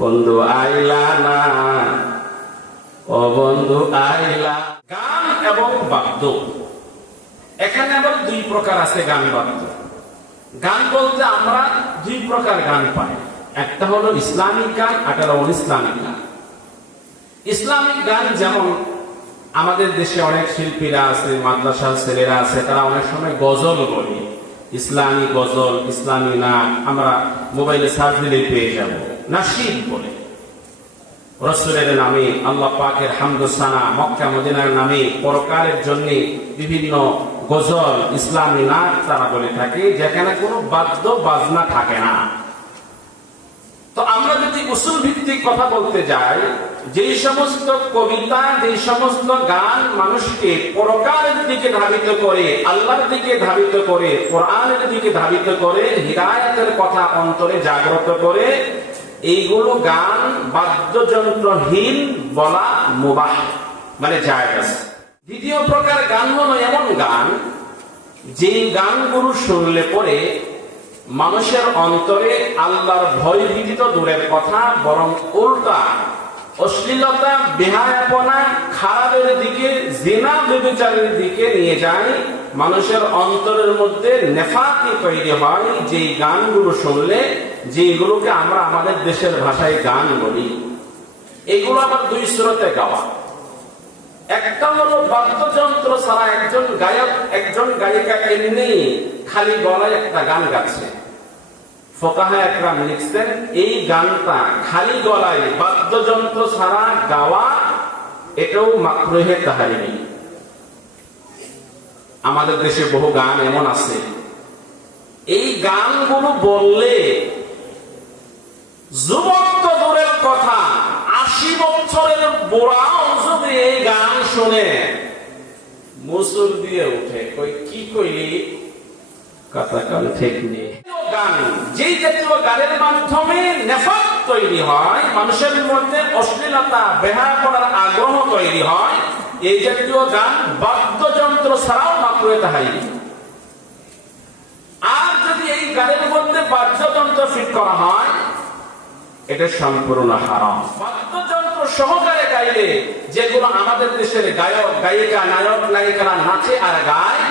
বন্ধু আইলা না, ও বন্ধু আইলা। গান এবং বাদ্য, এখানে আবার দুই প্রকার আছে গান বাদ্য। গান বলতে আমরা দুই প্রকার গান পাই, একটা হলো ইসলামিক গান, একটা হলো অনিসলামিক গান। ইসলামিক গান যেমন আমাদের দেশে অনেক শিল্পীরা আছে, মাদ্রাসার ছেলেরা আছে, তারা অনেক সময় গজল বলে, ইসলামী গজল, ইসলামী নাম আমরা মোবাইলে সার্চ দিলে পেয়ে যাব। নাশিদ বলে, রাসূলের নামে, আল্লাহ পাকের হামদুসানা, মক্কা মদিনার নামে, পরকালের জন্য বিভিন্ন গজল, ইসলামী নাম তারা বলে থাকে, যেখানে কোনো বাদ্য বাজনা থাকে না। তো আমরা যদি উসুল ভিত্তিক কথা বলতে যাই, যেই সমস্ত কবিতা, যেই সমস্ত গান মানুষকে পরকালের দিকে ধাবিত করে, আল্লাহর দিকে ধাবিত করে, কোরআনের দিকে ধাবিত করে, হিদায়াতের কথা অন্তরে জাগ্রত করে, এইগুলো গান বাদ্যযন্ত্রহীন বলা মুবাহ, মানে জায়েজ। দ্বিতীয় প্রকার গান হলো এমন গান, যেই গানগুলো শুনলে পরে মানুষের অন্তরে আল্লাহর ভয় ভীতি তো দূরের কথা, বরং উল্টা অশ্লীলতা, বেহায়াপনা, খারাপের দিকে, জিনা ব্যভিচারের দিকে নিয়ে যায়। মানুষের অন্তরের মধ্যে নেফাকি তৈরি হয় যেই গানগুলো শুনলে, যেগুলোকে আমরা আমাদের দেশের ভাষায় গান বলি। এগুলো আবার দুই সুরতে গাওয়া। একটা হলো বাদ্যযন্ত্র ছাড়া একজন গায়ক, একজন গায়িকা এমনি খালি গলায় একটা গান গাচ্ছে। ফোকাহা একরাম লিখছেন, এই গানটা খালি গলায় বাদ্যযন্ত্র ছাড়া গাওয়া, এটাও মাকরুহে তাহরিমি। আমাদের দেশে বহু গান এমন আছে, এই গানগুলো বললে যুবক তো দূরের কথা, 80 বছরের বুড়াও যদি এই গান শুনে মুসুর দিয়ে উঠে, কই কি কইলি, কথা কান ঠিক নেই। গান, যেই জাতীয় গানের মাধ্যমে নেফাক তৈরি হয়, মানুষের মধ্যে অশ্লীলতা, বেহায়াপনার আগ্রহ তৈরি হয়, এই জাতীয় গান বাদ্যযন্ত্র ছাড়াও মাকরুহে তাহরিমি। আর যদি এই গানের মধ্যে বাদ্যযন্ত্র ফিট করা হয়, এটা সম্পূর্ণ হারাম। বাদ্যযন্ত্র সহকারে গাইলে, যেগুলো আমাদের দেশের গায়ক গায়িকা, নায়ক নায়িকারা নাচে আর গায়,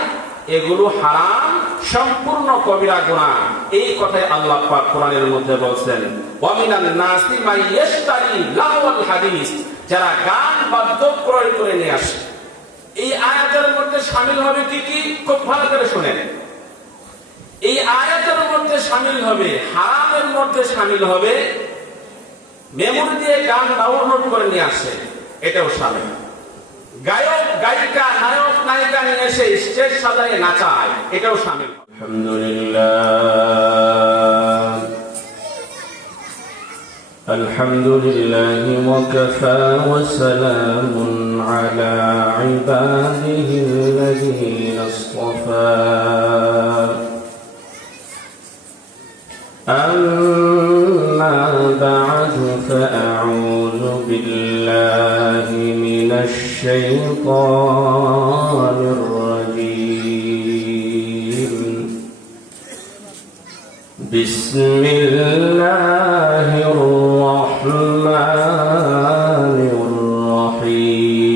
এগুলো হারাম, সম্পূর্ণ কবিরা গুনাহ। এই কথাই আল্লাহ পাক কোরআনের মধ্যে বলছেন, ওয়া মিনান নাসি মান ইশতারি লাহওয়াল হাদিস, যারা গান বাদ্য ক্রয় করে নিয়ে আসে। এই আয়াতের মধ্যে শামিল হবে কি কি, খুব ভালো করে শুনেন। এই আয়াতের মধ্যে শামিল হবে, হারামের মধ্যে শামিল হবে মেমোরি দিয়ে গান ডাউনলোড করে নিয়ে আসে, এটাও শামিল। গায়ক গায়িকা, নায়ক নায়িকা নিয়ে এসে স্টেজ সাজায় নাচায়, এটাও শামিল। আলহামদুলিল্লাহ, আলহামদুলিল্লাহি ওয়া কাফা ওয়া সালামুন আলা ইবাদিহিল্লাযীনা ইসতাফা। أما بعد فأعوذ بالله من الشيطان الرجيم. بسم الله الرحمن الرحيم.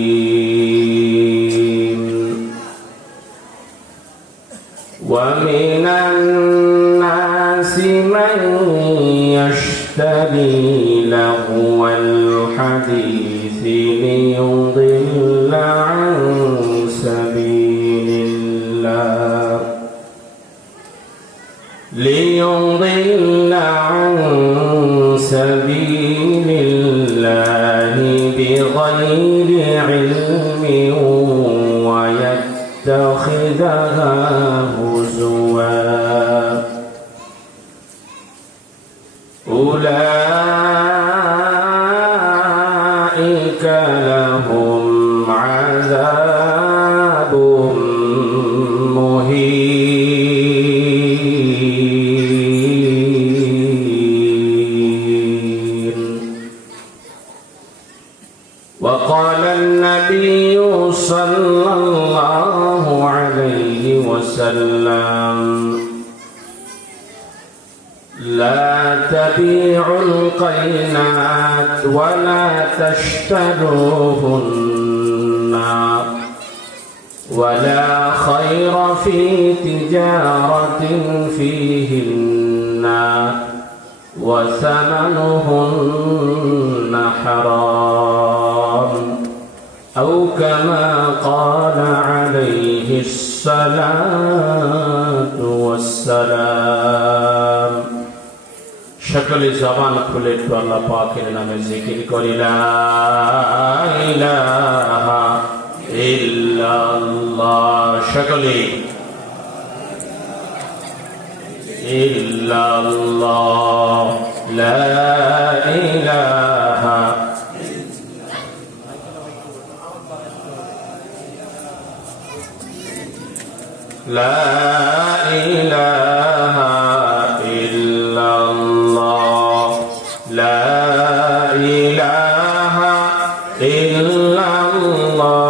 ومن الناس من يشتري لهو الحديث ليضل عن سبيل الله، بغير علم ويتخذها هزوا. أولئك لهم عذاب مهين. وقال النبي صلى الله عليه وسلم: لا تبيعوا القينات ولا تشتروهن ولا خير في تجارة فيهن وثمنهن حرام أو كما قال عليه الصلاة والسلام সকলে জবান খুলে একটু আল্লাহ পাকের নামে জিকির করি লা ইলাহা ইল্লাল্লাহ সকলে ইল্লাল্লাহ লা ইলাহা লা ইলাহা ইল্লাল্লাহ লা ইলাহা ইল্লাল্লাহ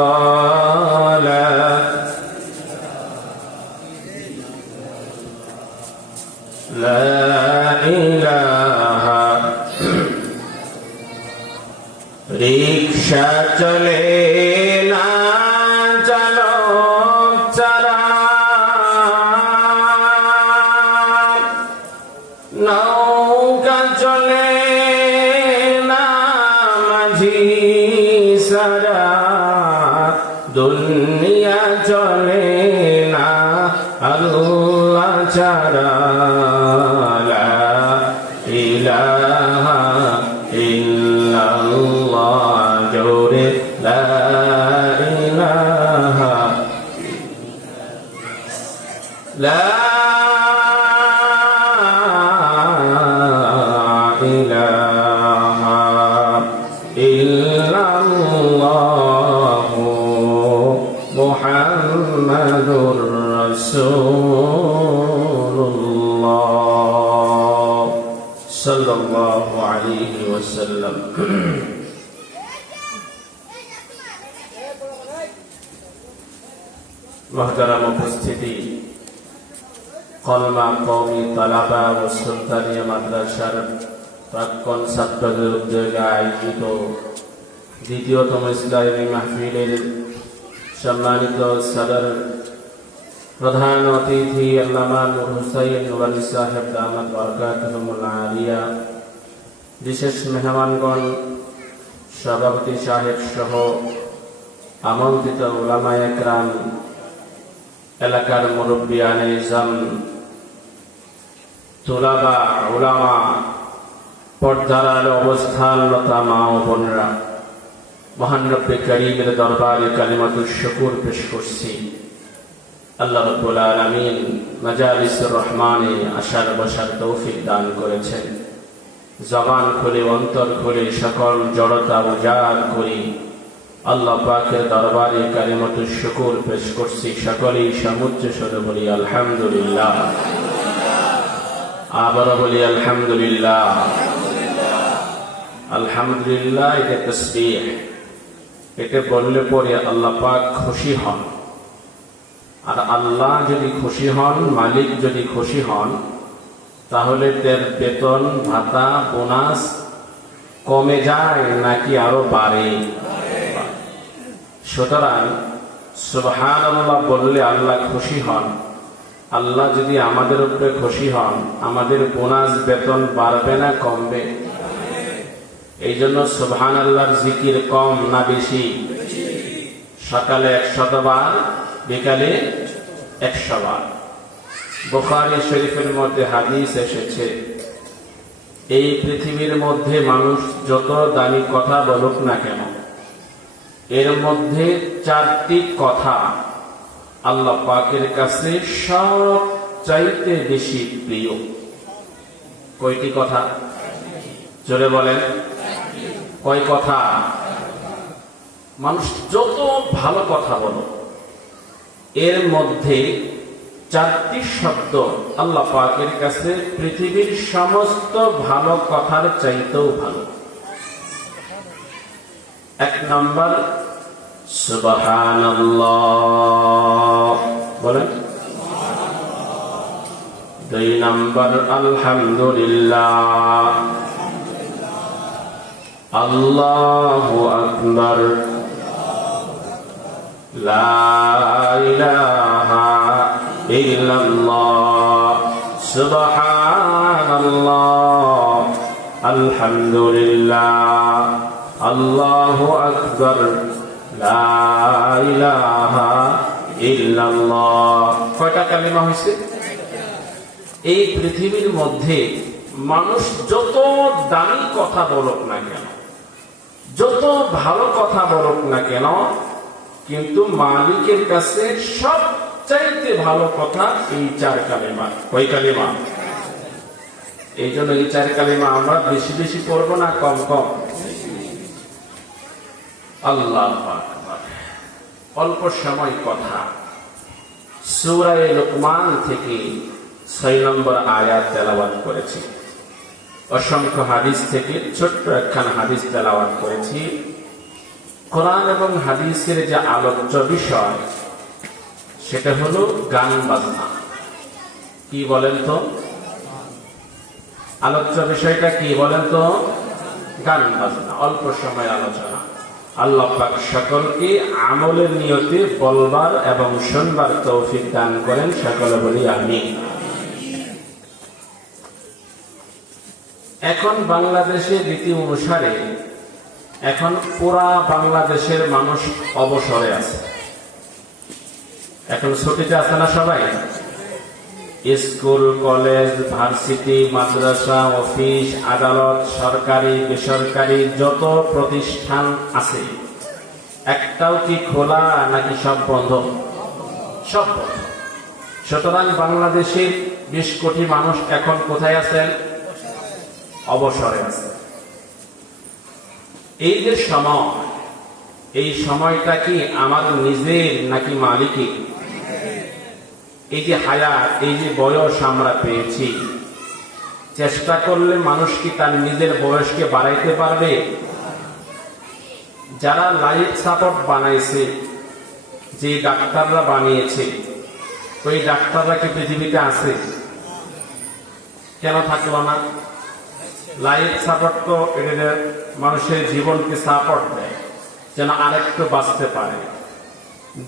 লা ইলাহা রিকশা চলে না চালক ছাড়া নৌকা চলে না মাঝি সারা দুনিয়া চলে না আল্লাহ ছাড়া লা ইলাহা ইল্লাল্লাহ জোরে লা ইলাহা লা ইলাহা ইল্লাল্লাহ মুহাম্মাদুর রাসূলুল্লাহ সাল্লাল্লাহু আলাইহি ওয়াসাল্লাম। মুহতারাম উপস্থিতি, কলমা কওমি তালাবা ও সুলতানিয়া মাদ্রাসার প্রাক্তন ছাত্রদের উদ্যোগে আয়োজিত দ্বিতীয়তম ইসলামী মাহফিলের সম্মানিত সদর প্রধান অতিথি আল্লামা নূর হুসাইন নুরানী সাহেব দামাত বরকাতুহুল আলিয়া, বিশেষ মেহমানগণ, সভাপতি সাহেব সহ আমন্ত্রিত উলামায়ে একরাম, এলাকার মুরব্বিয়ানে ইজাম, তুলাবা, উলামা, পর্দার আলো অবস্থানরত মা ও বোনরা, মহান রব্বে কারীমের দরবারে কালিমাতুশ শুকর পেশ করছি। আল্লাহ রাব্বুল আলামিন মাজালিসুর রহমানে আসার বসার তৌফিক দান করেছেন। জবান খুলে অন্তর খুলে সকল জড়তা উজাড় করি আল্লাহ পাকের দরবারে কালিমাতুশ শুকর পেশ করছি। সকলেই সমুচ্চ স্বরে বলি আলহামদুলিল্লাহ। আবার বলি আলহামদুলিল্লাহ। আলহামদুলিল্লাহ এটা তাসবিহ, এটা বললে পরে আল্লাহ পাক খুশি হন। আর আল্লাহ যদি খুশি হন, মালিক যদি খুশি হন, তাহলে তার বেতন ভাতা বোনাস কমে যায় নাকি আরো বাড়ে? সুতরাং সুবহানাল্লাহ বললে আল্লাহ খুশি হন। আল্লাহ যদি আমাদের উপরে খুশি হন, আমাদের বোনাস বেতন বাড়বে না কমবে? এই জন্য সুবহানাল্লাহর জিকির কম না বেশি? সকালে 100 বার, বিকালে 100 বার। বুখারী শরীফের মধ্যে হাদিস এসেছে, এই পৃথিবীর মধ্যে মানুষ যত দামি কথা বলুক না কেন, এর মধ্যে 4টি কথা আল্লাহ পাকের কাছে সবচাইতে বেশি প্রিয়। কয়টি কথা? জোরে বলেন, কয় কথা? মানুষ যত ভালো কথা বলো, এর মধ্যে 4টি শব্দ আল্লাহ পাকের কাছে পৃথিবীর সমস্ত ভালো কথার চাইতেও ভালো। 1 নম্বর সুবহানাল্লাহ, বলেন। 2 নম্বর আলহামদুলিল্লাহ, আল্লাহু আকবার, লা ইলাহা ইল্লাল্লাহ, সুবহানাল্লাহ, আলহামদুলিল্লাহ, আল্লাহু আকবার, লা ইলাহা ইল্লাল্লাহ। কয়টা কালিমা হয়েছে? এই পৃথিবীর মধ্যে মানুষ যত দামি কথা বলুক না কেন, যত ভালো কথা বলুক না কেন, কিন্তু মালিকের কাছে সবচাইতে ভালো কথা এই 4 কালিমা। কয় কালিমা? এই জন্য এই 4 কালিমা আমরা বেশি বেশি পড়বো না কম কম? আল্লাহু আকবার। অল্প সময় কথা, সূরা লুকমান থেকে 6 নম্বর আয়াত তেলাওয়াত করেছি। অসংখ্য হাদিস থেকে ছোট্ট একখান হাদিস তেলাওয়াত করেছি। কোরআন এবং হাদিসের যে আলোচ্য বিষয় সেটা হলো গান বাজনা। কি বলেন তো? আলোচ্য বিষয়টা কি বলেন তো? গান বাজনা। অল্প সময় আলোচনা। আল্লাহ পাক সকলকে আমলের নিয়তে বলবার এবং শুনবার তৌফিক দান করেন। সকলে বলি আমিন। এখন বাংলাদেশের রীতি অনুসারে এখন পুরা বাংলাদেশের মানুষ অবসরে আছে। এখন ছুটিতে আছে না সবাই? স্কুল, কলেজ, ভার্সিটি, মাদ্রাসা, অফিস, আদালত, সরকারি বেসরকারি যত প্রতিষ্ঠান আছে একটাও কি খোলা নাকি সব বন্ধ? সব বন্ধ। সুতরাং বাংলাদেশের 20 কোটি মানুষ এখন কোথায় আছেন? অবসরে আছে। এই যে সময়, এই সময়টা কি আমার নিজের নাকি মালিকের? এই যে হায়াত, এই যে বয়স আমরা পেয়েছি, চেষ্টা করলে মানুষ কি তার নিজের বয়সকে বাড়াইতে পারবে? যারা লাইফ সাপোর্ট বানাইছে, যে ডাক্তাররা বানিয়েছে, ওই ডাক্তাররা কি পৃথিবীতে আছে? কেন থাকলো না? লাইফ সাপোর্ট তো মানুষের জীবনকে সাপোর্ট দেয় যেন আরেকটু বাঁচতে পারে।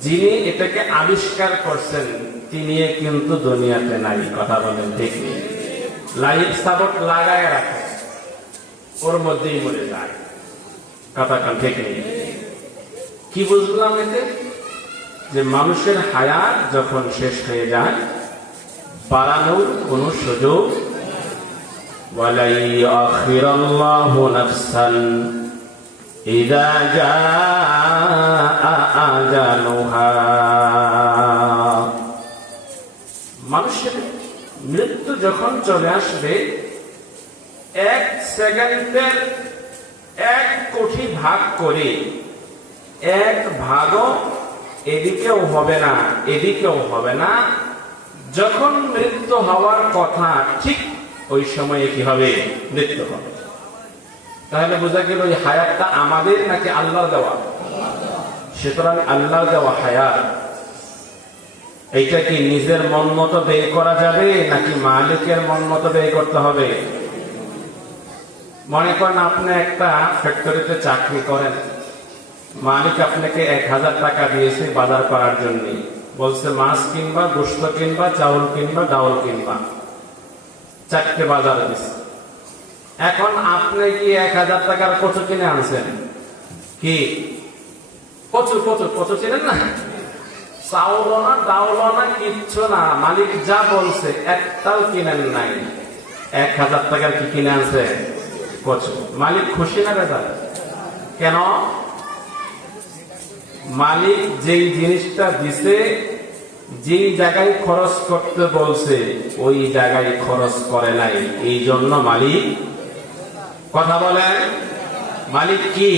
যিনি এটাকে আবিষ্কার করছেন তিনি কিন্তু দুনিয়াতে নাই। কথা বলেন ঠিক নেই? লাইফ সাপোর্ট লাগায় রাখে, ওর মধ্যেই মরে যায়। কথা ঠিক নেই? কি বুঝলাম এতে? যে মানুষের হায়াত যখন শেষ হয়ে যায়, বাড়ানোর কোন সুযোগ ওয়ালাই আখিরাল্লাহু নাফসান ইযা জাআ আজালুহা। মানুষের মৃত্যু যখন চলে আসবে, 1 সেকেন্ডের 1 কোটি ভাগ করে 1 ভাগও এদিকেও হবে না এদিকেও হবে না। যখন মৃত্যু হওয়ার কথা ঠিক ওই সময়ে কি হবে? মৃত্যু হবে। তাহলে বোঝা গেল এই হায়াতটা আমাদের নাকি আল্লাহর দেওয়া? সুতরাং আল্লাহর দেওয়া হায়াত, এইটা কি নিজের মন মতো ব্যয় করা যাবে নাকি মালিকের মন মতো ব্যয় করতে হবে? মনে করেন আপনি একটা ফ্যাক্টরিতে চাকরি করেন, মালিক আপনাকে 1000 টাকা দিয়েছে বাজার করার জন্য, বলছে মাছ কিনবা, গোশত কিনবা, চাউল কিনবা, ডাউল কিনবা, 4টে বাজার দিচ্ছে। এখন আপনি কি 1000 টাকার কচু কিনে আনছেন? কি কচু? কচু কচু চিনেন না? চাউল না, ডাউল না, কিচ্ছু না। মালিক যা বলছে একটাও কিনেন নাই। 1000 টাকার কি কিনে আনছে? কচু। মালিক খুশি না বেজার? কেন? মালিক যেই জিনিসটা দিছে, যেই জায়গায় খরচ করতে বলছে ওই জায়গায় খরচ করে নাই। এই জন্য মালিক, কথা বলেন, মালিক কি?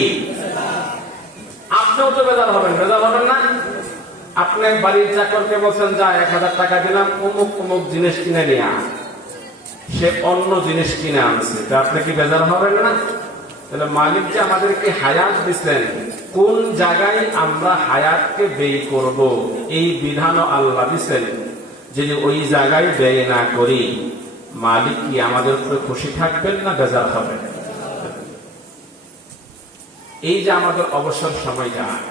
আপনিও তো বেজার হবেন, বেজার হবেন না? আপনি বাড়ির চাকরকে বলছেন যা 1000 টাকা দিলাম অমুক অমুক জিনিস কিনে নিয়ে আন, সে অন্য জিনিস কিনে আনছে, তা আপনি কি বেজার হবেন না? তাহলে মালিক যে আমাদেরকে হায়াত দিচ্ছেন, কোন জায়গায় আমরা হায়াতকে ব্যয় করব এই বিধানও আল্লাহ দিচ্ছেন। যদি ওই জায়গায় ব্যয় না করি, মালিক কি আমাদের উপরে খুশি থাকবেন না বেজার হবেন? এই যে আমাদের অবসর সময় যায়,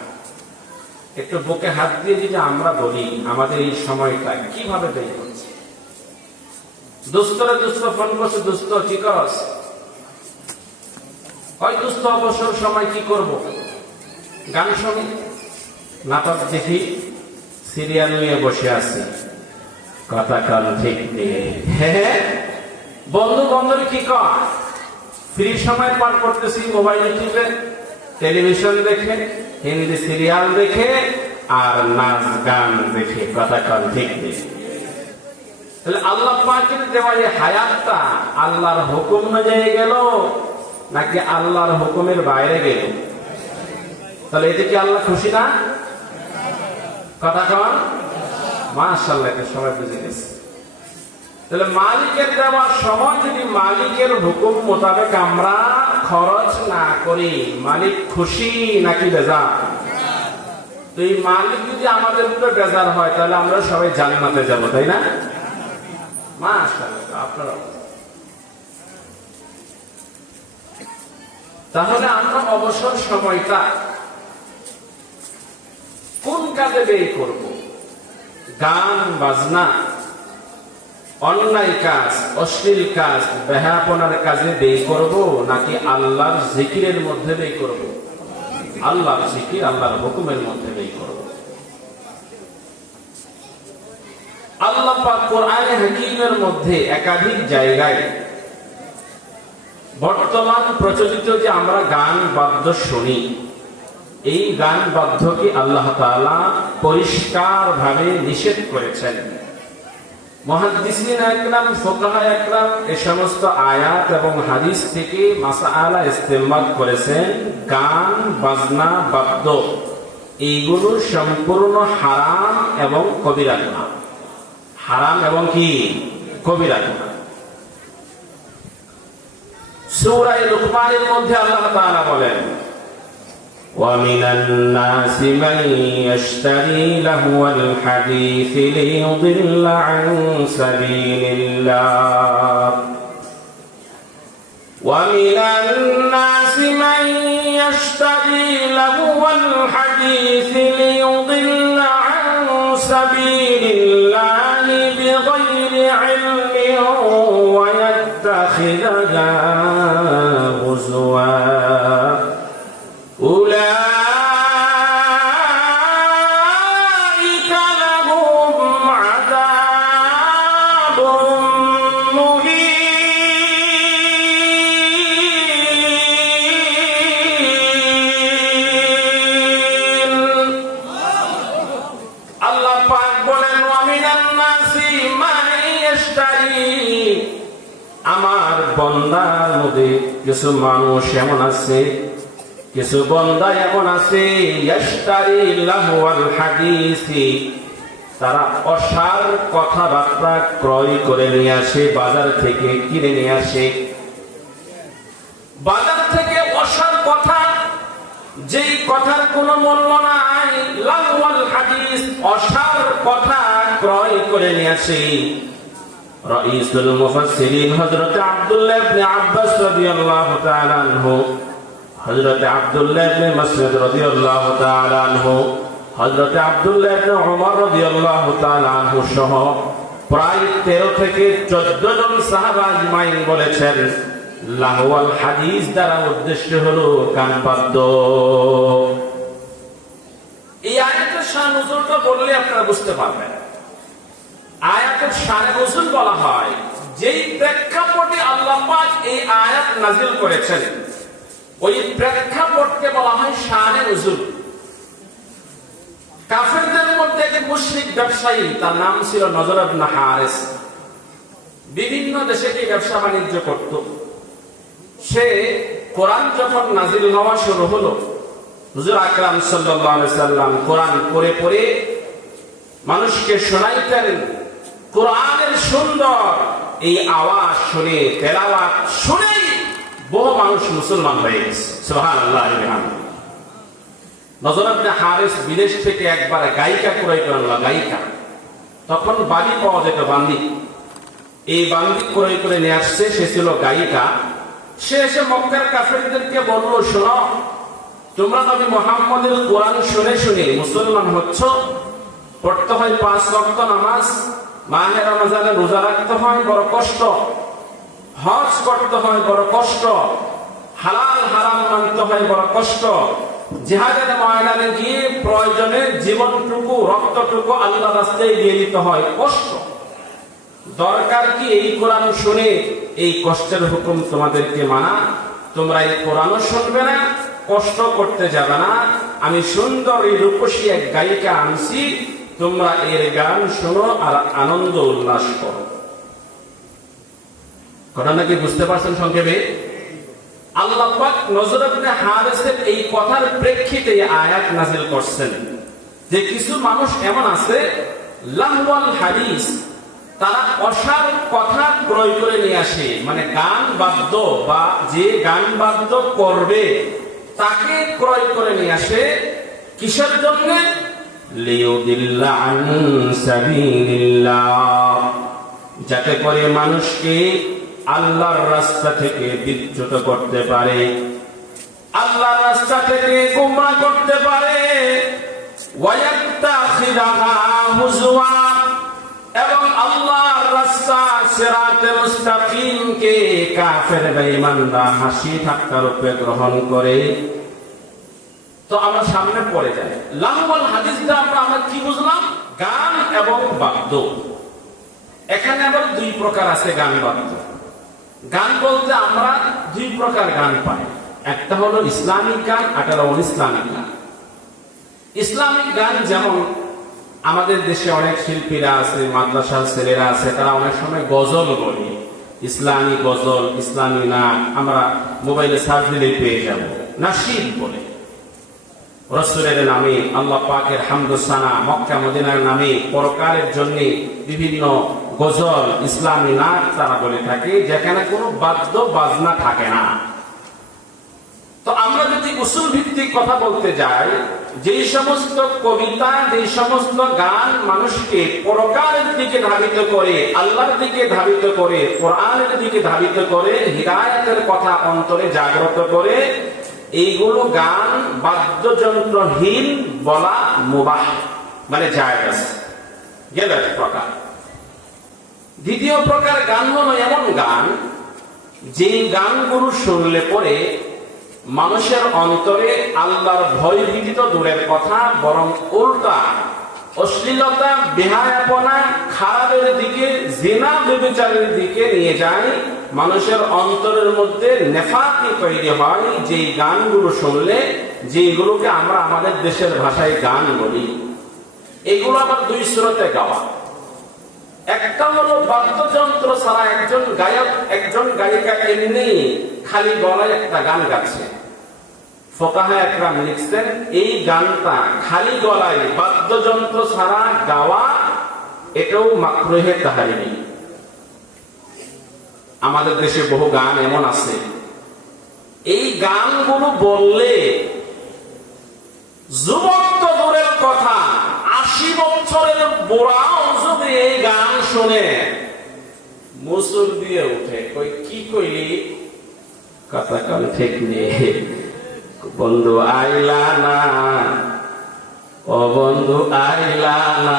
একটু বুকে হাত দিয়ে যদি আমরা বলি আমাদের এই সময়টা কিভাবে ব্যয় করছে। দুস্তরে দুস্ত ফোন করছে, দুস্ত কি করস, ওই দুস্ত অবসর সময় কি করব, গান শুনি, নাটক দেখি, সিরিয়াল নিয়ে বসে আছি, কথা কাল ঠিক নেই। হ্যাঁ, বন্ধু বান্ধব কি কর, ফ্রি সময় পার করতেছি মোবাইল টিপে, টেলিভিশন দেখে, হিন্দি সিরিয়াল দেখে আর নাচ গান দেখে, কথা কাল ঠিক নেই। তাহলে আল্লাহ পাকের দেওয়া এই হায়াতটা আল্লাহর হুকুম অনুযায়ী গেল নাকি আল্লাহর হুকুমের বাইরে গেল? তাহলে এতে কি আল্লাহ খুশি না? কথা কন মাশাআল্লাহ, এটা সবাই বুঝে গেছে। তাহলে মালিকের দেওয়ার সময় যদি মালিকের হুকুম মোতাবেক আমরা খরচ না করি, মালিক খুশি নাকি বেজার? তো এই মালিক যদি আমাদের উপরে বেজার হয় তাহলে আমরা সবাই জান্নাতে যাব, তাই না? মাশাআল্লাহ, আপনারা তাহলে আমরা অবসর সময়টা কোন কাজে ব্যয় করব? গান বাজনা, অন্যায় কাজ, অশ্লীল কাজ, বেহায়াপনার কাজে ব্যয় করব নাকি আল্লাহর জিকিরের মধ্যে ব্যয় করব? আল্লাহর জিকির, আল্লাহর হুকুমের মধ্যে ব্যয় করব। আল্লাহ পাক কোরআনে হাকীমের মধ্যে একাধিক জায়গায় বর্তমান প্রচলিত যে আমরা গান বাদ্য শুনি, এই গান বাদ্যকে আল্লাহ তাআলা পরিষ্কার ভাবে নিষেধ করেছেন। মুহাদ্দিসিন একরাম, ফুকাহা একরাম এই সমস্ত আয়াত এবং হাদিস থেকে মাসআলা ইস্তেমবাদ করেছেন। গান বাজনা বাদ্য এইগুলো সম্পূর্ণ হারাম এবং কবিরা গুনাহ। হারাম এবং কি কবিরা গুনাহ। সূরা লুকমানের মধ্যে আল্লাহ তাআলা বলেন, وَمِنَ النَّاسِ مَن يَشْتَرِي لَهْوَ الْحَدِيثِ لِيُضِلَّ عَن سَبِيلِ اللَّهِ وَمِنَ النَّاسِ مَن يَشْتَرِي لَهْوَ الْحَدِيثِ لِيُضِلَّ عَن سَبِيلِ اللَّهِ بِغَيْرِ عِلْمٍ وَيَتَّخِذَهَا هُزُوًا أولئك لهم عذاب مهين। আল্লাহ পাক বলেন, وَمِنَ النَّاسِ مَن يَشْتَرِي, আমার বান্দার মধ্যে কিছু মানুষ এমন আছে, কিছু বান্দা এমন আছে, ইয়াশতারি লাহওয়াল হাদিসি, তারা অসার কথাবার্তা ক্রয় করে নিয়ে আসে, বাজার থেকে কিনে নিয়ে আসে। বাজার থেকে অসার কথা, যেই কথার কোনো মূল্য নাই, লাহওয়াল হাদিস, অসার কথা ক্রয় করে নিয়ে আসে। রাইসুল মুফাসসিরিন হযরত আব্দুল্লাহ ইবনে আব্বাস রাদিয়াল্লাহু তাআলা আনহু, হযরত আব্দুল্লাহ ইবনে মাসউদ রাদিয়াল্লাহু তাআলা আনহু, হযরত আব্দুল্লাহ ইবনে ওমর রাদিয়াল্লাহু তাআলা আনহু সহ প্রায় 13 থেকে 14 জন সাহাবা আজমাইন বলেছেন, লাহওয়াল হাদিস দ্বারা উদ্দেশ্য হলো গান বাদ্য। এই আয়াতের শান নজুলটা বললে আপনারা বুঝতে পারবেন। আয়াতের শানে নজুল বলা হয় যেই প্রেক্ষাপটে আল্লাহ পাক এই আয়াত নাযিল করেছেন, ওই প্রেক্ষাপটকে বলা হয় শানে নজুল। কাফেরদের মধ্যে এক মুশরিক ব্যবসায়ী, তার নাম ছিল নজর ইবনে হারিস, বিভিন্ন দেশে কি ব্যবসা বাণিজ্য করত। সে কোরআন যখন নাযিল হওয়া শুরু হলো, হুজুর আকরাম সাল্লাল্লাহু আলাইহি সাল্লাম কোরআন পড়ে পড়ে মানুষকে শোনাইতেন। কোরআনের সুন্দর এই আওয়াজ শুনে, তেলাওয়াত শুনেই বহু মানুষ মুসলমান হয়ে গেছে। সুবহানাল্লাহ। নজর ইবনে হারিস বিদেশ থেকে একবার গায়িকা ক্রয় করে আনলো, গায়িকা। তখন বাঁধি পাওয়া যেত, বাঁধি। এই বাঁধি ক্রয় করে নিয়ে আসছে, সে ছিল গায়িকা। সে এসে মক্কার কাফেরদেরকে বলল, শোনো, তোমরা নবী মুহাম্মদের কোরআন শুনে শুনে মুসলমান হচ্ছ, পড়তে হয় 5 ওয়াক্ত নামাজ, মাহে রমজানে রোজা রাখতে হয় বড় কষ্ট, হজ করতে হয় বড় কষ্ট, হালাল হারাম মানতে হয় বড় কষ্ট, জিহাদের ময়দানে গিয়ে প্রয়োজনে জীবনটুকু রক্তটুকু আল্লাহর রাস্তায় দিয়ে দিতে হয়, কষ্ট। দরকার কি এই কোরআন শুনে এই কষ্টের হুকুম তোমাদেরকে মানা? তোমরা এই কোরআনও শুনবে না, কষ্ট করতে যাবে না। আমি সুন্দর এই রূপসী এক গায়িকা আনছি, তোমরা এর গান শোনো আর আনন্দ উল্লাস করো। ঘটনা কি বুঝতে পারছেন সংক্ষেপে? আল্লাহ পাক নজর ইবনে হারিসের এই কথার প্রেক্ষিতে আয়াত নাযিল করছেন যে কিছু মানুষ এমন আছে লাহওয়াল হাদিস, তারা অসার কথা ক্রয় করে নিয়ে আসে, মানে গান বাদ্য বা যে গান বাদ্য করবে তাকে ক্রয় করে নিয়ে আসে। কিসের জন্য? লিয়ুদিল্লা আন সাবিলিল্লাহ, যাতে করে মানুষকে আল্লাহর রাস্তা থেকে বিচ্যুত করতে পারে, আল্লাহর রাস্তা থেকে গোমরাহ করতে পারে। ওয়ায়াত্তাখিদাহা হুজওয়া, এবং আল্লাহর রাস্তা সিরাতে মুস্তাকিমকে কাফের বেঈমানরা হাসি ঠাট্টা রূপে গ্রহণ করে। তো আমরা সামনে পড়ে যাই। লাহওয়াল হাদিসটা আমরা কি বুঝলাম? গান এবং বাদ্য। এখানে আবার 2 প্রকার আছে গান বাদ্য। গান বলতে আমরা 2 প্রকার গান পাই, একটা হলো ইসলামিক গান, একটা হলো অনিসলামিক গান। ইসলামিক গান যেমন আমাদের দেশে অনেক শিল্পীরা আছে, মাদ্রাসার ছেলেরা আছে, তারা অনেক সময় গজল বলে, ইসলামী গজল, ইসলামী নাচ, আমরা মোবাইলে সার্চ দিলে পেয়ে যাব। নাশিদ বলে, রাসূলের নামে, আল্লাহ পাকের হামদ সানা, মক্কা মদিনার নামে পরকালের জন্য বিভিন্ন গজল, ইসলামী নাচ তারা বলে থাকে, যেখানে কোনো বাদ্য বাজনা থাকে না। তো আমরা যদি উসুল ভিত্তিক কথা বলতে যাই, যেই সমস্ত কবিতা, যেই সমস্ত গান মানুষকে পরকালের দিকে ধাবিত করে, আল্লাহর দিকে ধাবিত করে, কোরআনের দিকে ধাবিত করে, হিদায়াতের কথা অন্তরে জাগ্রত করে, এইগুলো গান বাদ্যযন্ত্রহীন বলা মুবাহ, মানে জায়েজ। গেল এক প্রকার। দ্বিতীয় প্রকার গান হলো এমন গান যেই গানগুলো শুনলে পরে মানুষের অন্তরে আল্লাহর ভয় ভীতি তো দূরের কথা, বরং উল্টা অশ্লীলতা, বেহায়াপনা, খারাপের দিকে, জিনা ব্যভিচারের দিকে নিয়ে যায়। মানুষের অন্তরের মধ্যে নেফাকি তৈরি হয় যেই গানগুলো শুনলে, যেগুলোকে আমরা আমাদের দেশের ভাষায় গান বলি। এগুলো আবার 2 সুরতে গাওয়া। একটা হলো বাদ্যযন্ত্র ছাড়া একজন গায়ক, একজন গায়িকা এমনি খালি গলায় একটা গান গাচ্ছে। ফুকাহা একরাম লিখছেন এই গানটা খালি গলায় বাদ্যযন্ত্র ছাড়া গাওয়া, এটাও মাকরুহে তাহরিমি। আমাদের দেশে বহু গান এমন আছে, এই গানগুলো বললে যুবক তো দূরের কথা, 80 বছরের বুড়াও যদি এই গান শুনে মুসুর দিয়ে উঠে, কই কি কইলি, কথা কাল ঠিক নেই, বন্ধু আইলা না, ও বন্ধু আইলা না,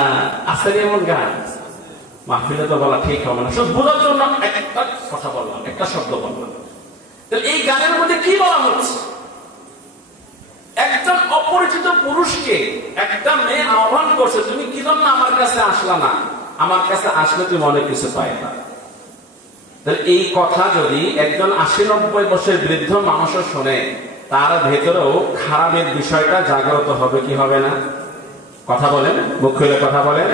আছে এমন গান। মাহফিলে তো বলা ঠিক হবে না, শুধু বোঝার জন্য একটা কথা বললাম, একটা শব্দ বললাম। এই গানের মধ্যে কি বলা হচ্ছে? একজন অপরিচিত পুরুষকে একটা মেয়ে আহ্বান করছে, তুমি কি জন্য আমার কাছে আসলা না? আমার কাছে আসলে তুমি অনেক কিছু পাই না। এই কথা যদি একজন 80-90 বছরের বৃদ্ধ মানুষও শোনে, তার ভেতরেও খারাপের বিষয়টা জাগ্রত হবে কি হবে না? কথা বলেন, মুখ খুলে কথা বলেন।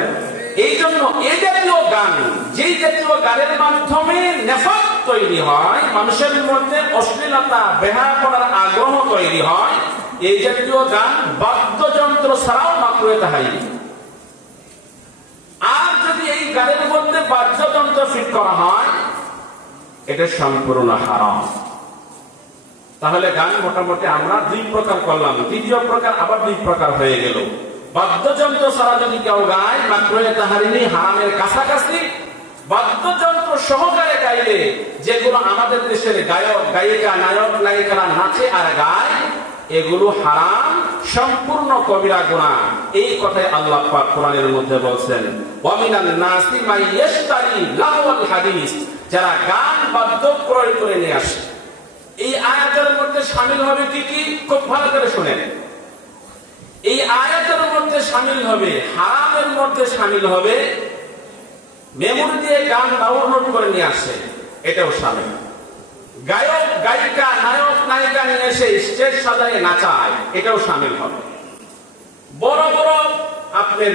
এই জন্য এই জাতীয় গান, যেই জাতীয় গানের মাধ্যমে নেফাক তৈরি হয়, মানুষের মধ্যে অশ্লীলতা, বেহায়াপনার আগ্রহ তৈরি হয়, এই জাতীয় গান বাদ্যযন্ত্র ছাড়াও মাকরুহে তাহরিমি। আর যদি এই গানের মধ্যে বাদ্যযন্ত্র ফিট করা হয়, এটা সম্পূর্ণ হারাম। তাহলে গান মোটামুটি আমরা 2 প্রকার করলাম, তৃতীয় প্রকার আবার 2 প্রকার হয়ে গেল। বাদ্যযন্ত্র ছাড়া যদি কেউ গায়, মাকরুহে তাহরিমি, হারামের কাছাকাছি। বাদ্যযন্ত্র সহকারে গাইলে, যেগুলো আমাদের দেশের গায়ক গায়িকা, নায়ক নায়িকারা নাচে আর গায়, এগুলো হারাম, সম্পূর্ণ কবিরা গুনাহ। এই কথাই আল্লাহ পাক কোরআনের মধ্যে বলছেন, ওয়া মিনান নাসি মান ইয়াশতারি লাহওয়াল হাদিস, যারা গান বাদ্য ক্রয় করে নিয়ে আসে। এই আয়াতের মধ্যে শামিল হবে কি কি, খুব ভালো করে শুনেন। এই আয়াতের মধ্যে শামিল হবে, হারামের মধ্যে শামিল হবে মেমোরি দিয়ে গান ডাউনলোড করে নিয়ে আসে, এটাও শামিল। গায়ক গায়িকা নায়ক নায়িকা নিয়ে এসে স্টেজ সাজায় নাচায়, এটাও শামিল হবে। বড় বড় আপনার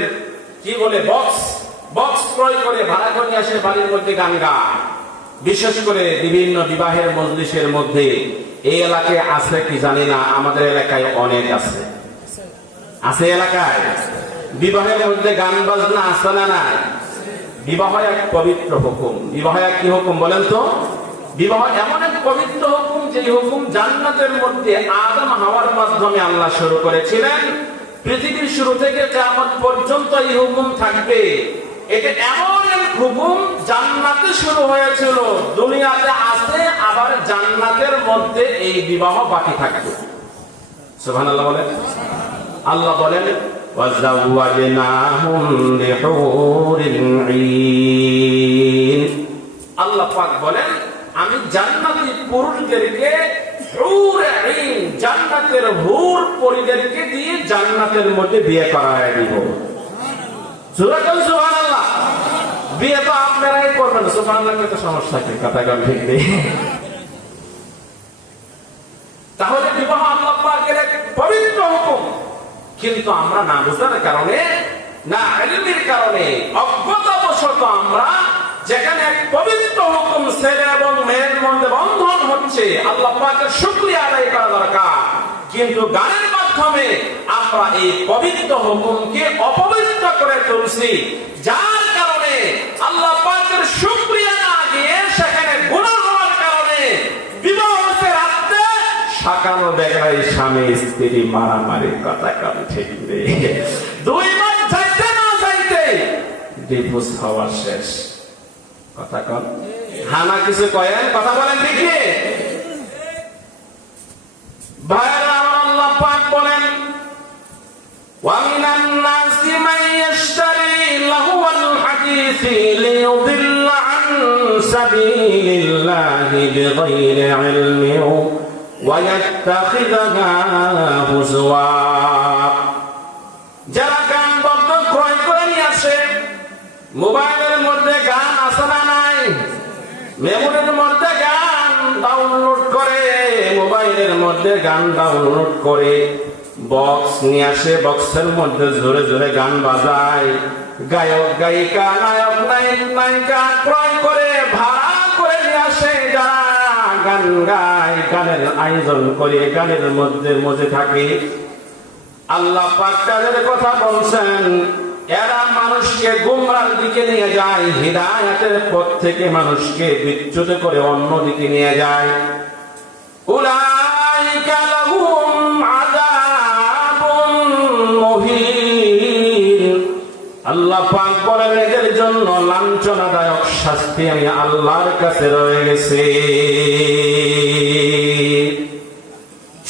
কি বলে বক্স ক্রয় করে ভাড়া করে নিয়ে আসে, বাড়ির মধ্যে গান গায়। বিশেষ করে বিভিন্ন বিবাহের মজলিসের মধ্যে, এই এলাকায় আছে কি জানি না, আমাদের এলাকায় অনেক আছে। আছে এলাকায় বিবাহের মধ্যে গান বাজনা আছে না না? বিবাহ এক পবিত্র হুকুম। বিবাহ এক কি হুকুম বলেন তো? বিবাহ এমন এক পবিত্র হুকুম, যে হুকুম জান্নাতের মধ্যে আদম হাওয়ার মাধ্যমে আল্লাহ শুরু করেছিলেন। পৃথিবীর শুরু থেকে কিয়ামত পর্যন্ত এই হুকুম থাকবে। এটা এমন এক হুকুম, জান্নাতে শুরু হয়েছিল, দুনিয়াতে আছে, আবার জান্নাতের মধ্যে এই বিবাহ বাকি থাকবে। সুবহানাল্লাহ বলেন। আল্লাহ বলেন, ওয়াজাওয়াজনাহুম বিহুরিন ঈন। আল্লাহ পাক বলেন, আমি জান্নাতি পুরুষদেরকে হুর ঈন, জান্নাতের হুর পরীদেরকে দিয়ে জান্নাতের মধ্যে বিয়ে করায় দিব। সুবহানাল্লাহ। বিয়ে তো আপনারাই করবেন, সুবহানাল্লাহ, তো সমস্যা কি? কথা গান ঠিক নেই। তাহলে বিবাহ আল্লাহ পাকের এক পবিত্র হুকুম, কিন্তু আমরা না বুঝার কারণে, না ইলমের কারণে, অজ্ঞতাবশত আমরা যেখানে এক পবিত্র হুকুম ছেলে এবং মেয়ের মধ্যে বন্ধন হচ্ছে, আল্লাহ পাকের শুকরিয়া আদায় করা দরকার, কিন্তু গানের মাধ্যমে আমরা এই পবিত্র হুকুমকে অপবিত্র করে তুলছি, যার কারণে আল্লাহ পাকের শুকরিয়া না দিয়ে সেখানে গুনাহ হওয়ার কারণে বিবাহ হচ্ছে রাতে সকাল বেলায় স্বামী স্ত্রী মারামারির। কথা কম ঠিক নেই। 2 মাস যাইতে না যাইতে ডিভোর্স হওয়া শেষ। কথা কম হানা কিছু কয়েন, কথা বলেন ঠিকই। ভাইরা আমার, আল্লাহ পাক বলেন, ওয়া মিনান নাসি মান ইয়াশতারি লাহওয়াল হাদিসি লিয়ুদিল্লা আন সাবিলিল্লাহি বিগাইরি ইলমিন ওয়া ইয়াত্তাখিযাহা হুজওয়া। যারা গান বাদ্য ক্রয় করে নিয়ে আসে, মোবাইলের মধ্যে গান আছে না নাই, মেমোরির মধ্যে গান ডাউনলোড করে, মোবাইলের মধ্যে গান ডাউনলোড করে, বক্স নিয়ে আসে, বক্সের মধ্যে জোরে জোরে গান বাজায়, গায়ক গায়িকা নায়ক নায়িকা ক্রয় করে ভাড়া করে নিয়ে আসে, যারা গান গায়, গানের আয়োজন করে, গানের মধ্যে মজে থাকে। আল্লাহ পাক তাদের কথা বলছেন, এরা মানুষকে গুমরার দিকে নিয়ে যায়, হিদায়াতের পথ থেকে মানুষকে বিচ্যুত করে অন্য দিকে নিয়ে যায়। উলাইকা লাহুম আযাবুন মুহিন। আল্লাহ পাক বলেন, এদের জন্য লাঞ্ছনাদায়ক শাস্তি আমি আল্লাহর কাছে রয়ে গেছে।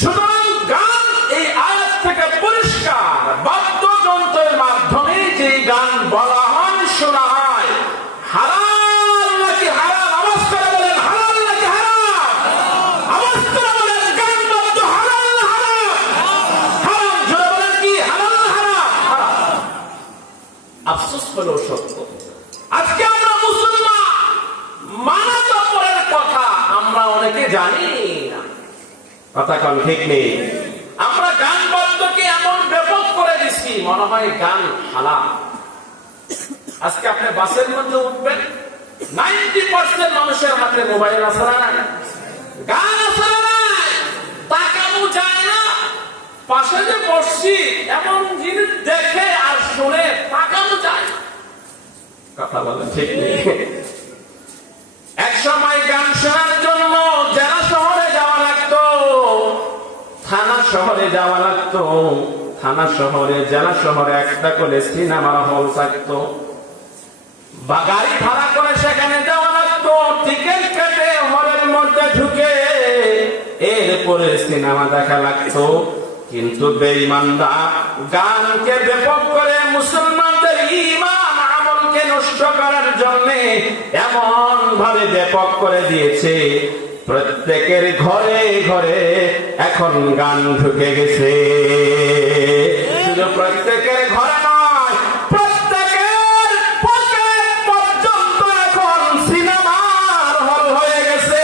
সুতরাং গান এই আয়াত থেকে পরিষ্কার, বাদ্যযন্ত্রের মাধ্যমে যে গান বলা হয়, শোনা হয়, হালাল নাকি হারাম? আওয়াজ করে বলেন, হালাল নাকি হারাম? আওয়াজ করে বলেন, গান বাদ্য হালাল না হারাম? হারাম। জোরে বলেন, কি হালাল না হারাম? হারাম। আফসোস হলো সত্য, আজকে আমরা মুসলমান, মানা তো পরের কথা, আমরা অনেকে জানি না। কথা কম ঠিক নেই। আমরা গান বাদ্যকে এমন ব্যাপক করে দিচ্ছি, মনে হয় গান হালাল। আজকে আপনি বাসের মধ্যে উঠবেন, 90% মানুষের হাতে মোবাইল আছে না, গান আছে না, তাকানো যায় না। পাশে যে বসছি, এমন জিনিস দেখে আর শুনে তাকানো যায়। কথা বলেন ঠিক নেই। এক সময় গান শোনার জন্য জেলা শহরে যাওয়া লাগতো, থানা শহরে যাওয়া লাগতো, থানা শহরে জেলা শহরে একটা করে সিনেমার হল থাকতো, বা গাড়ি ভাড়া করে সেখানে যাওয়া লাগতো, টিকিট কেটে হলের মধ্যে ঢুকে পরে সিনেমা দেখা লাগতো। কিন্তু বেঈমানরা গানকে ব্যাপক করে মুসলমানদের ঈমান আমলকে নষ্ট করার জন্য এমন ভাবে ব্যাপক করে দিয়েছে, প্রত্যেকের ঘরে ঘরে এখন গান ঢুকে গেছে। শুধু প্রত্যেকের ঘরে নয়, প্রত্যেকের পকেট পর্যন্ত এখন সিনেমার হল হয়ে গেছে।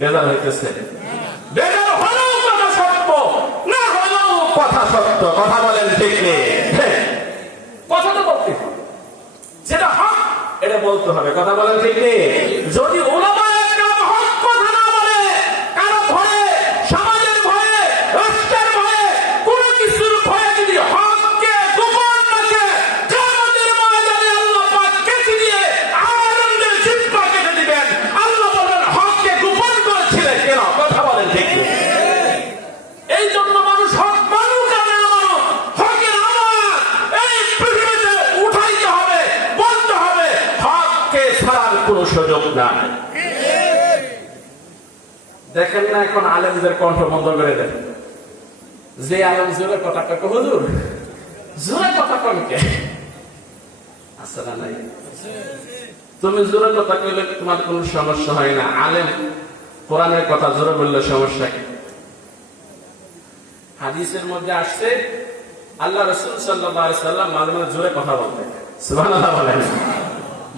বেজার হইতেছে, বেজার হলেও কথা সত্য, না হলেও কথা সত্য। কথা বলেন ঠিক নেই? কথা তো বলতে হবে, যেটা হক এটা বলতে হবে। কথা বলেন ঠিক নেই? যদি উলামায়ে কেরাম হক কথা না বলে, কারো ভয়ে, সমাজের ভয়ে, রাষ্ট্রের ভয়ে, কোন কিছুর ভয়ে যদি হককে গোপন রাখে, কিয়ামতের ময়দানে আল্লাহ পাক কেটে দিয়ে আলেমদের জিহ্বা কেটে দিবেন। আল্লাহ বলেন হককে গোপন করেছিলেন কেন? কথা বলেন ঠিক নেই? এই জন্য মানুষ হক মানুক আর না মানুক, হকের আওয়াজ এই পৃথিবীতে উঠাইতে হবে, বলতে হবে। হককে ছাড়ার কোনো সুযোগ নাই। দেখেন না এখন আলেমদের কণ্ঠ বন্ধ করে দেন। যে আলেম জোরে কথা কয়, হুজুর জোরে কথা কমকে আছে না নাই? তুমি জোরে কথা কইলে তোমার কোনো সমস্যা হয় না, আলেম কোরআনের কথা জোরে বললে সমস্যা কি? হাদিসের মধ্যে আসছে আল্লাহ রাসূল সাল্লাল্লাহু আলাইহি সাল্লাম মাঝে মাঝে জোরে কথা বলতেন। সুবহানাল্লাহ বলেন।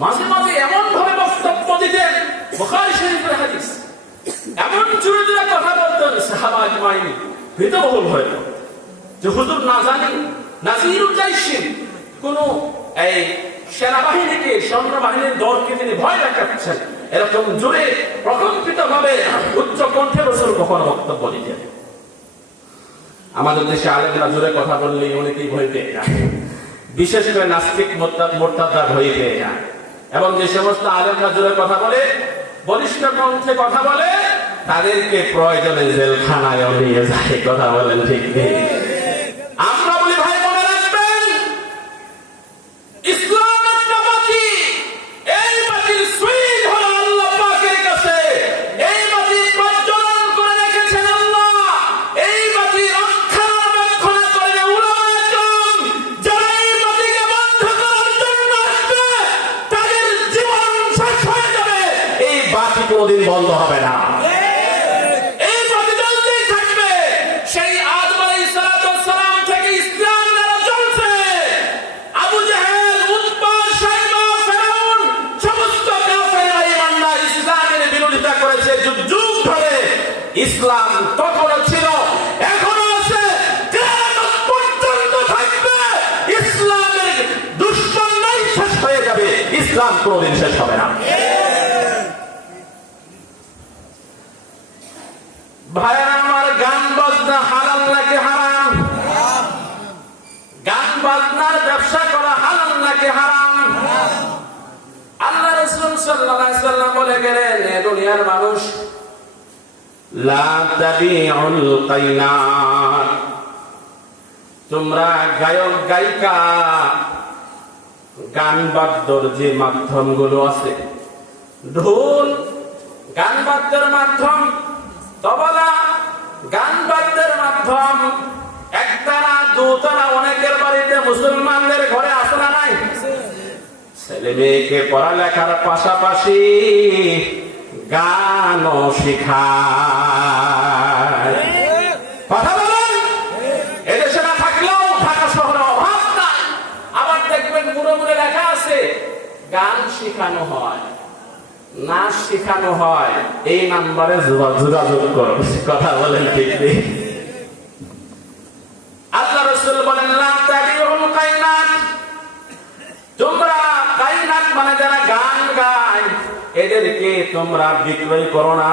মাঝে মাঝে এমন ভাবে বক্তব্য দিতেন, বুখারী শরীফের হাদিস, এমন জোরে জোরে কথা বলতেন সাহাবা আজমাইন ভীতবিহ্বল হয়ে যেত যে হুজুর না জানি নাযীরুল জাইশিন, কোন এই সেনাবাহিনীকে, সৈন্যবাহিনীর দলকে তিনি ভয় দেখাচ্ছেন, এরকম জোরে প্রকম্পিত ভাবে উচ্চ কণ্ঠে রাসূল কখনো বক্তব্য দিতেন। আমাদের দেশে আলেমরা জোরে কথা বললে অনেকেই ভয় পেয়ে যায়, বিশেষ করে নাস্তিক মোরতাদরা ভয় পেয়ে যায়। এবং যে সমস্ত আলেমরা জোরে কথা বলে, বলিষ্ঠ কণ্ঠে কথা বলে, তাদেরকে প্রয়োজনে জেলখানায় নিয়ে যায়। কথা বলেন ঠিক নেই? আমরা বলি ভাই মনে রাখবেন, ইসলামের বাতি, এই বাতির সুইচ হলো আল্লাহ পাকের কাছে। এই বাতি প্রজ্বলন করে রেখেছেন আল্লাহ। এই বাতি রক্ষণাবেক্ষণ করেন উলামায়ে কেরাম। যারা এই বাতিকে বন্ধ করার জন্য আসবে, তাদের জীবন শেষ হয়ে যাবে। এই বাতি কোনদিন বন্ধ হবে না। এই বাতি জ্বলতেই থাকবে। সেই আদম আলাইহিস সালাম থেকে ইসলাম দ্বারা চলছে। আবু জাহেল, উতবা, শাইবা, ফিরআউন সমস্ত কাফেররা ঈমানদার ইসলামের বিরোধিতা করেছে যুগ যুগ ধরে। ইসলাম তখনও ছিল, এখনো আছে, কিয়ামত পর্যন্ত থাকবে। ইসলামের দুশমনরাই শেষ হয়ে যাবে, ইসলাম কোনদিন শেষ হবে না। ভাইরা আমার, গান বাজনা হালাল নাকি হারাম? গান বাজনার ব্যবসা করা হালাল নাকি হারাম? আল্লাহ রাসূল সাল্লাল্লাহু আলাইহি সাল্লাম বলে গেলেন, এ দুনিয়ার মানুষ, লা তাবিউল কাইনাত, তোমরা গায়ক গায়িকা, গান বাদ্যর যে মাধ্যমগুলো আছে, ঢোল গান বাদ্যের মাধ্যম, তবলা গান বাদ্যের মাধ্যম, একতারা দুতারা অনেকের বাড়িতে মুসলমানদের ঘরে আছে না নাই? ছেলে মেয়েকে পড়ালেখার পাশাপাশি গানও শিখায়। কথা বলেন, এদেশে না থাকলেও ঢাকা শহরে অভাব নাই। আবার দেখবেন মুড়ে মুড়ে লেখা আছে গান শিখানো হয়, নাচ শিখানো হয়। এই নাম্বারে যোগাযোগ করো। কথা বলেন ঠিক নেই? আল্লাহ রাসূল বলেন, লা তাবিউল কাইনাত, তোমরা কাইনাত মানে যারা গান গায়, এদেরকে তোমরা বিক্রয় করো না।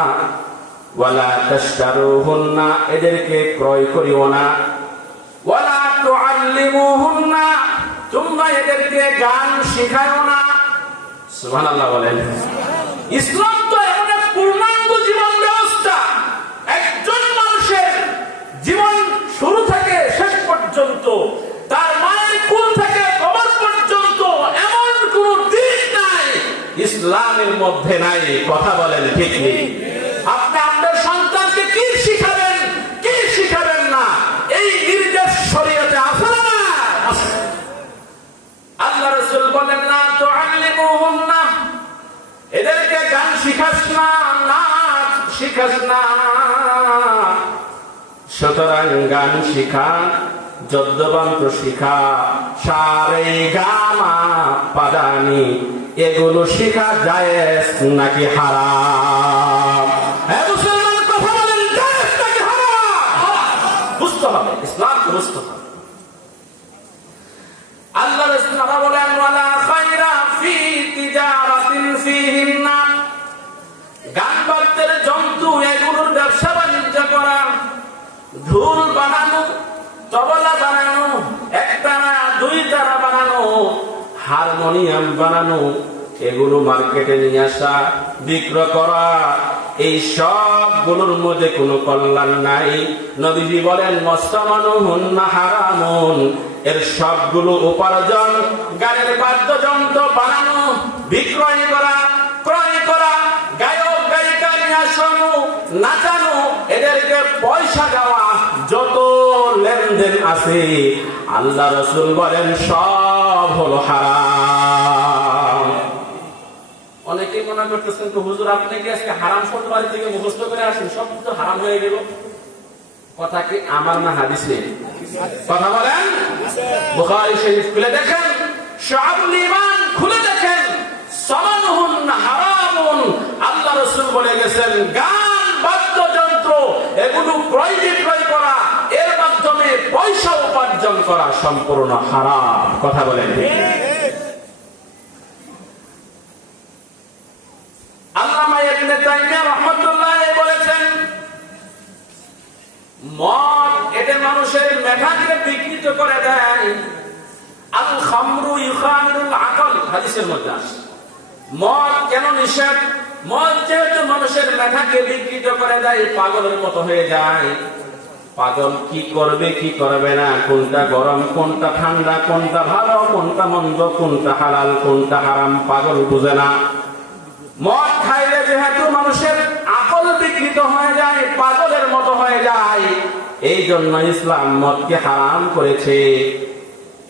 ওয়ালা তাশতারুহুন্না, এদেরকে ক্রয় করিও না। ওয়ালা তুআল্লিমুহুন্না, তোমরা এদেরকে গান শিখায়ও না। সুবহানাল্লাহ বলেন। ইসলাম তো এমন এক পূর্ণাঙ্গ জীবন ব্যবস্থা, একজন মানুষের জীবন শুরু থেকে শেষ পর্যন্ত, তার মায়ের কোল থেকে কবর পর্যন্ত এমন কোন দিন নাই ইসলামের মধ্যে নাই। কথা বলেন ঠিক নেই? শিখাস না। সুতরাং গান শিখা, যদ্যবান্ত শিখা, সারে গামা পাদানি, এগুলো শিখা জায়েজ নাকি হারাম? মুসলমান কথা বলেন, জায়েজ নাকি হারাম? বুঝতে হবে, ইসলামকে বুঝতে হবে। আল্লাহ রাসূল বলেন, ওয়ালা খায়রা ফি তিজারাতিন ফিহিন্না, গান বাদ্যের যন্ত্র এগুলোর ব্যবসা বাণিজ্য করা, ঢোল বানানো, তবলা বানানো, একটানা দুই তারা বানানো, হারমোনিয়াম বানানো, এগুলো মার্কেটে নিয়ে আসা, বিক্রয় করা, এই সবগুলোর মধ্যে কোনো কল্যাণ নাই। নবীজি বলেন, মাসতামানুহুন্না হারামুন, এর সবগুলো উপার্জন গানের বাদ্যযন্ত্র বানানো, বিক্রয় করা, ক্রয় করা, গায়ক গায়িকা নিয়ে আসানো, নাচানো, এদেরকে পয়সা দেওয়া, যত লেনদেন আছে আল্লাহ রাসূল বলেন সব হলো হারাম। অনেকে মনে করতেছেন তো হুজুর আপনি কি আজকে হারাম শব্দ বাড়ি থেকে মুখস্থ করে আসেন, সব তো হারাম হয়ে গেল। কথা কি আমার না হাদিসে? কথা বলেন। বুখারী শরীফ খুলে দেখেন, শুআবুল ঈমান খুলে দেখেন, সামানুহুন্না হারামুন, আল্লাহ রাসূল বলে গেছেন গান বাদ্যযন্ত্র এগুলো ক্রয় বিক্রয় করা, এর মাধ্যমে পয়সা উপার্জন করা সম্পূর্ণ হারাম। কথা বলেন। আল্লামা ইবনে তাইমিয়া রাহমাতুল্লাহ আলাইহি বলেছেন, মদ এটা মানুষের মেধাকে বিকৃত করে দেয়। আল খামরু ইউখামিরুল আকল, হাদিসের মধ্যে আছে। মদ কেন নিষেধ? মদ যেহেতু মানুষের মেধাকে বিকৃত করে দেয়, পাগলের মতো হয়ে যায়। পাগল কি করবে কি করবে না, কোনটা গরম কোনটা ঠান্ডা, কোনটা ভালো কোনটা মন্দ, কোনটা হালাল কোনটা হারাম, পাগল বুঝে না। মদ খাইলে যেহেতু মানুষের আকল বিকৃত হয়ে যায়, পাগলের মতো হয়ে যায়, এই জন্য ইসলাম মদকে হারাম করেছে।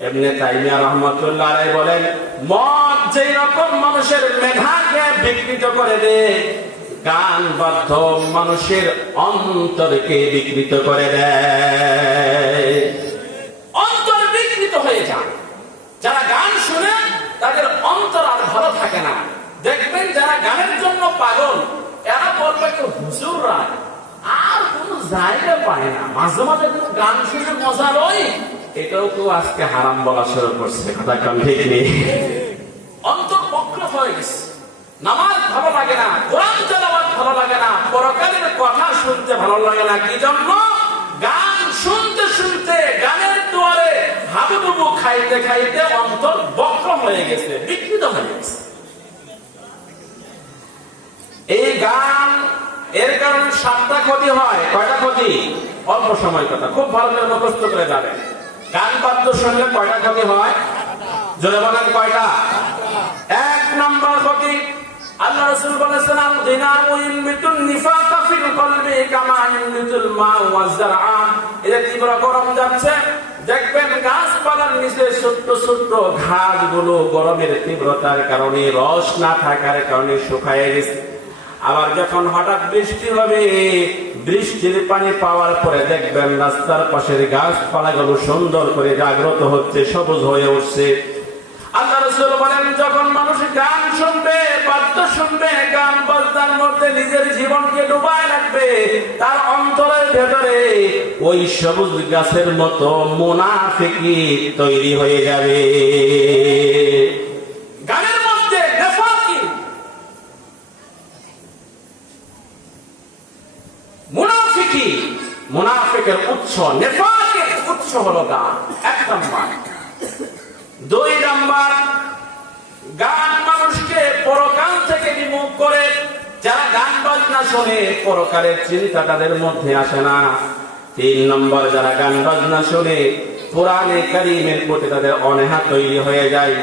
ইবনে তাইমিয়া রাহমাতুল্লাহ আলাইহি বলেন, মদ যেই রকম মানুষের মেধাকে বিকৃত করে দেয়, গান বাদ্য মানুষের অন্তরকে বিকৃত করে দেয়। অন্তর বিকৃত হয়ে যায়। যারা গান শুনে তাদের অন্তর আর ভালো থাকে না। দেখবেন যারা গানের জন্য পাগল, এরা বলবে কি হুজুররা আর কোন জায়গা পায় না, মাঝে মাঝে গান শুনে মজা লয়, এটাও তো আজকে হারাম বলা শুরু করছে। কথা কম ঠিক নেই, অন্তর বক্র হয়ে গেছে। নামাজ ভালো লাগে না, কোরআন তেলাওয়াত ভালো লাগে না, পরকালের কথা শুনতে ভালো লাগে না। কি জন্য? গান শুনতে শুনতে, গানের দুয়ারে হাবুডুবু খাইতে খাইতে অন্তর বক্র হয়ে গেছে, বিকৃত হয়ে গেছে। এই গান এর কারণে 7টা ক্ষতি হয়। কয়টা ক্ষতি? অল্প সময় কথা, খুব ভালো করে মুখস্থ করে যাবেন। গান বাদ্য শুনলে কয়টা ক্ষতি হয়? জোরে বলেন কয়টা? 1 নম্বর ক্ষতি, আল্লাহ রাসূল বলেছেন, আল গিনাউ ইনবিতুন নিফাকা ফিল কলবি কামা ইনবিতুল মাউ ওয়াজ যারআ। এই তীব্র গরম যাচ্ছে, দেখবেন গাছপালার নিচে ছোট্ট ছোট্ট ঘাসগুলো গরমের তীব্রতার কারণে, রস না থাকার কারণে শুকায় গেছে। আবার যখন হঠাৎ বৃষ্টি হবে, বৃষ্টির পানি পাওয়ার পরে দেখবেন রাস্তার পাশের গাছপালাগুলো সুন্দর করে জাগ্রত হচ্ছে, সবুজ হয়ে উঠছে। আল্লাহ রাসূল বলেন, যখন মানুষ গান শুনবে, বাদ্য শুনবে, গান বাজনার মধ্যে নিজের জীবনকে ডুবায় রাখবে, তার অন্তরের ভেতরে ওই সবুজ গাছের মতো মুনাফিকি তৈরি হয়ে যাবে। গানের মধ্যে নেফাকি, মুনাফিকি, মুনাফিকের উৎস, নেফাকের উৎস হলো গান। 1 নম্বর। 2 নম্বর, গান মানুষকে পরকাল থেকে বিমুখ করে। যারা গান বাজনা শোনে, পরকালের চিন্তা তাদের মধ্যে আসে না। 3 নম্বর, যারা গান বাজনা শোনে, কোরআনে কারীমের প্রতি তাদের অনীহা তৈরি হয়ে যায়।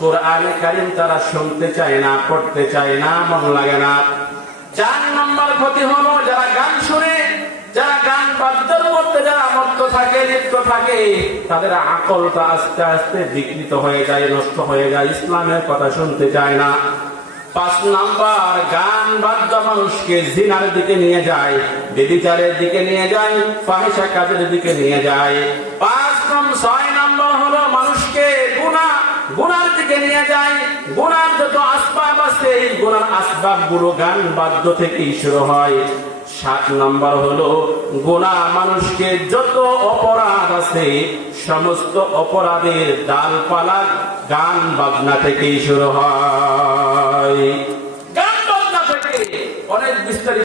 কোরআনে কারীম তারা শুনতে চায় না, পড়তে চায় না, মন লাগে না। 4 নম্বর ক্ষতি হলো, যারা গান শুনে, যারা গান বাদ্যের মধ্যে যারা মত্ত থাকে, লিপ্ত থাকে, তাদের আকলটা আস্তে আস্তে বিকৃত হয়ে যায়, নষ্ট হয়ে যায়, ইসলামের কথা শুনতে চায় না। 5 নাম্বার, গান বাদ্য মানুষকে জিনার দিকে নিয়ে যায়, ব্যভিচারের দিকে নিয়ে যায়, ফাহিশা কাজের দিকে নিয়ে যায়। 6 নাম্বার হলো মানুষকে গুনার দিকে নিয়ে যায়। গুনার যত আসবাব আছে এই গুনার আসবাব গুলো গান বাদ্য থেকেই শুরু হয়। 7 নাম্বার হলো গুনাহ মানুষকে যত অপরাধ আছে সমস্ত অপরাধের ডালপালা গান বাজনা থেকেই শুরু হয়। গান বাজনা থেকে অনেক বিস্তারিত